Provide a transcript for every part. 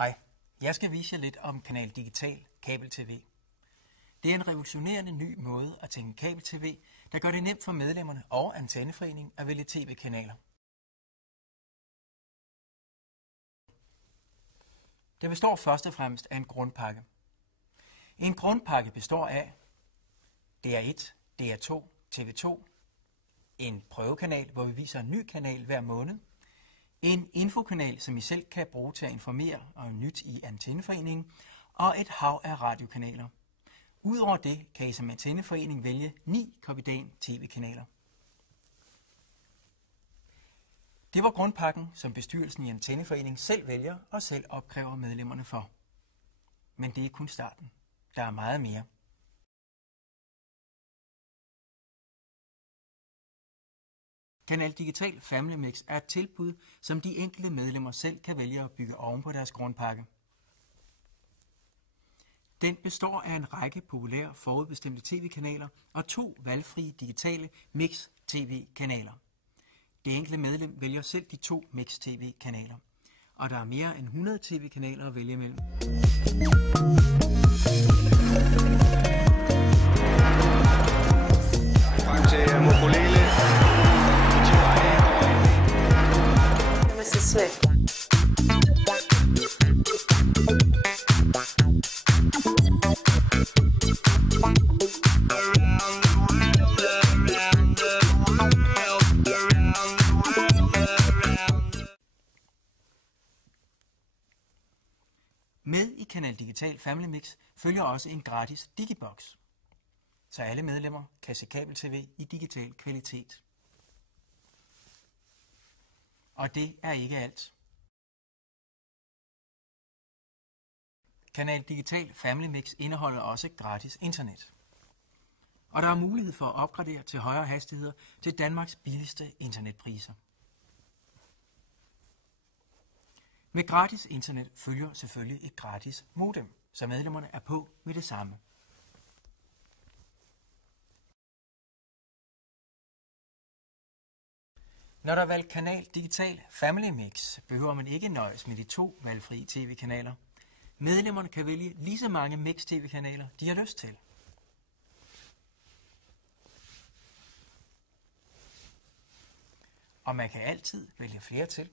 Hej, jeg skal vise jer lidt om Kanal Digital kabel-tv. Det er en revolutionerende ny måde at tænke kabel-tv, der gør det nemt for medlemmerne og Antenneforeningen at vælge tv-kanaler. Det består først og fremmest af en grundpakke. En grundpakke består af DR1, DR2, TV2, en prøvekanal, hvor vi viser en ny kanal hver måned, en infokanal, som I selv kan bruge til at informere om nyt i Antenneforeningen, og et hav af radiokanaler. Udover det kan I som Antenneforening vælge 9 Copydan tv-kanaler. Det var grundpakken, som bestyrelsen i Antenneforeningen selv vælger og selv opkræver medlemmerne for. Men det er kun starten. Der er meget mere. Kanal Digital Family Mix er et tilbud, som de enkelte medlemmer selv kan vælge at bygge oven på deres grundpakke. Den består af en række populære forudbestemte tv-kanaler og 2 valgfrie digitale Mix-tv-kanaler. Det enkelte medlem vælger selv de 2 Mix-tv-kanaler, og der er mere end 100 tv-kanaler at vælge imellem. Frem til Mokolele. Mrs. Swift. Med i Kanal Digital Family Mix følger også en gratis Digibox, så alle medlemmer kan se kabel-tv i digital kvalitet. Og det er ikke alt. Kanal Digital Family Mix indeholder også gratis internet. Og der er mulighed for at opgradere til højere hastigheder til Danmarks billigste internetpriser. Med gratis internet følger selvfølgelig et gratis modem, så medlemmerne er på med det samme. Når der er valgt Kanal Digital Family Mix, behøver man ikke nøjes med de 2 valgfrie tv-kanaler. Medlemmerne kan vælge lige så mange Mix-tv-kanaler, de har lyst til. Og man kan altid vælge flere til.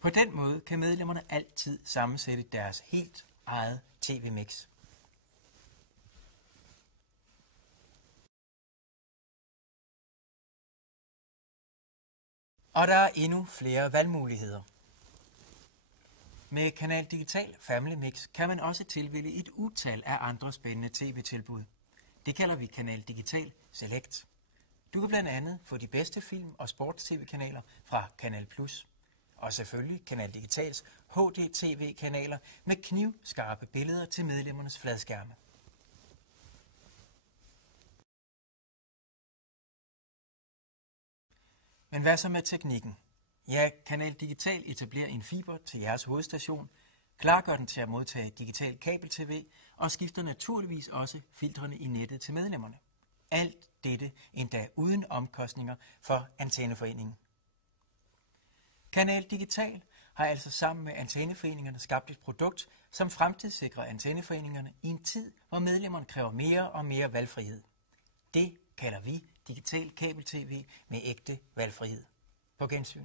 På den måde kan medlemmerne altid sammensætte deres helt eget tv-mix. Og der er endnu flere valgmuligheder. Med Kanal Digital Family Mix kan man også tilvælge et utal af andre spændende tv-tilbud. Det kalder vi Kanal Digital Select. Du kan blandt andet få de bedste film- og sports-tv-kanaler fra Kanal Plus. Og selvfølgelig Kanal Digitals HD-tv-kanaler med knivskarpe billeder til medlemmernes fladskærme. Men hvad så med teknikken? Ja, Kanal Digital etablerer en fiber til jeres hovedstation, klargør den til at modtage digital kabel-tv og skifter naturligvis også filtrene i nettet til medlemmerne. Alt dette endda uden omkostninger for Antenneforeningen. Kanal Digital har altså sammen med Antenneforeningerne skabt et produkt, som fremtidssikrer Antenneforeningerne i en tid, hvor medlemmerne kræver mere og mere valgfrihed. Det kalder vi digital kabel-tv med ægte valgfrihed. På gensyn.